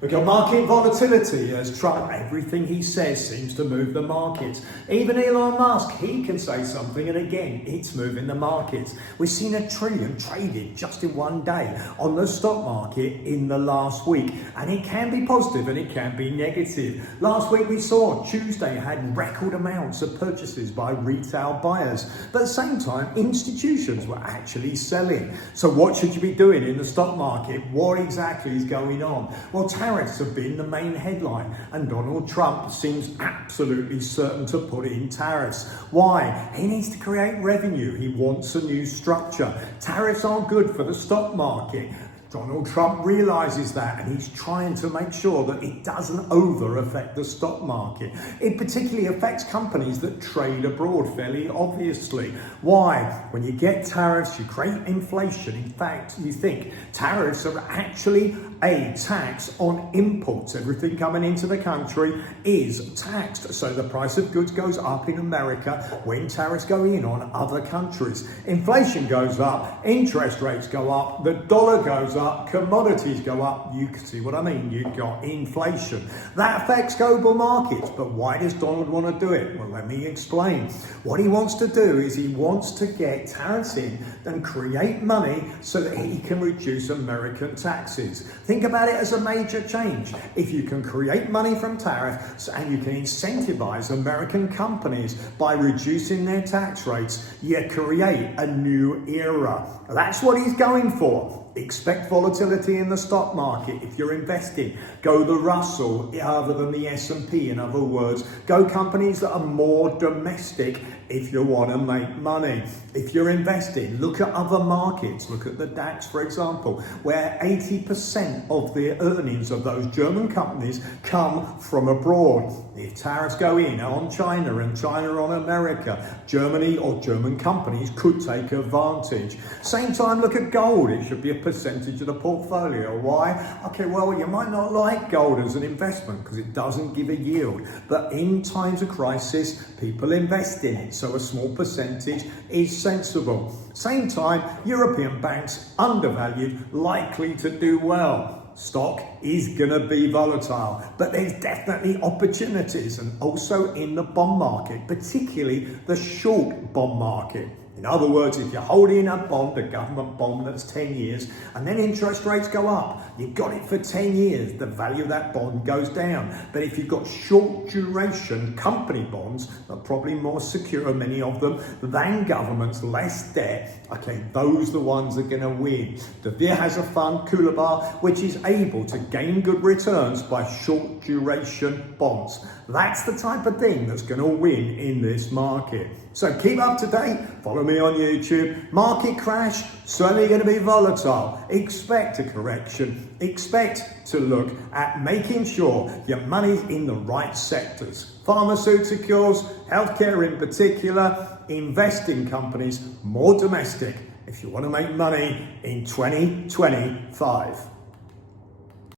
We've got market volatility as Trump, everything he says seems to move the markets. Even Elon Musk, he can say something and again, it's moving the markets. We've seen $1 trillion traded just in one day on the stock market in the last week. And it can be positive and it can be negative. Last week we saw Tuesday had record amounts of purchases by retail buyers. But at the same time, institutions were actually selling. So what should you be doing in the stock market? What exactly is going on? Well, tariffs have been the main headline, and Donald Trump seems absolutely certain to put in tariffs. Why? He needs to create revenue. He wants a new structure. Tariffs aren't good for the stock market. Donald Trump realizes that, and he's trying to make sure that it doesn't affect the stock market. It particularly affects companies that trade abroad, fairly obviously. Why? When you get tariffs, you create inflation. In fact, you think tariffs are actually a tax on imports. Everything coming into the country is taxed. So the price of goods goes up in America when tariffs go in on other countries. Inflation goes up, interest rates go up, the dollar goes up, commodities go up. You can see what I mean. You've got inflation. That affects global markets. But why does Donald want to do it? Well, let me explain. What he wants to do is he wants to get tariffs in and create money so that he can reduce American taxes. Think about it as a major change. If you can create money from tariffs and you can incentivize American companies by reducing their tax rates, you create a new era. That's what he's going for. Expect volatility in the stock market. If you're investing, go the Russell other than the S&P. In other words, go companies that are more domestic if you want to make money. If you're investing, look at other markets. Look at the DAX, for example, where 80% of the earnings of those German companies come from abroad. If tariffs go in on China and China on America, Germany or German companies could take advantage. Same time, look at gold. It should be a percentage of the portfolio. Why? Okay, well, you might not like gold as an investment because it doesn't give a yield. But in times of crisis, people invest in it. So a small percentage is sensible. Same time, European banks undervalued, likely to do well. Stock is going to be volatile, but there's definitely opportunities, and also in the bond market, particularly the short bond market. In other words, if you're holding a bond, a government bond that's 10 years, and then interest rates go up, you've got it for 10 years, the value of that bond goes down. But if you've got short duration company bonds, they're probably more secure, many of them, than governments, less debt, okay, those are the ones that are going to win. deVere has a fund, Coolabah, which is able to gain good returns by short duration bonds. That's the type of thing that's going to win in this market. So keep up to date. Follow me on YouTube. Market crash, certainly going to be volatile. Expect a correction. Expect to look at making sure your money's in the right sectors. Pharmaceuticals, healthcare in particular, invest in companies more domestic if you want to make money in 2025.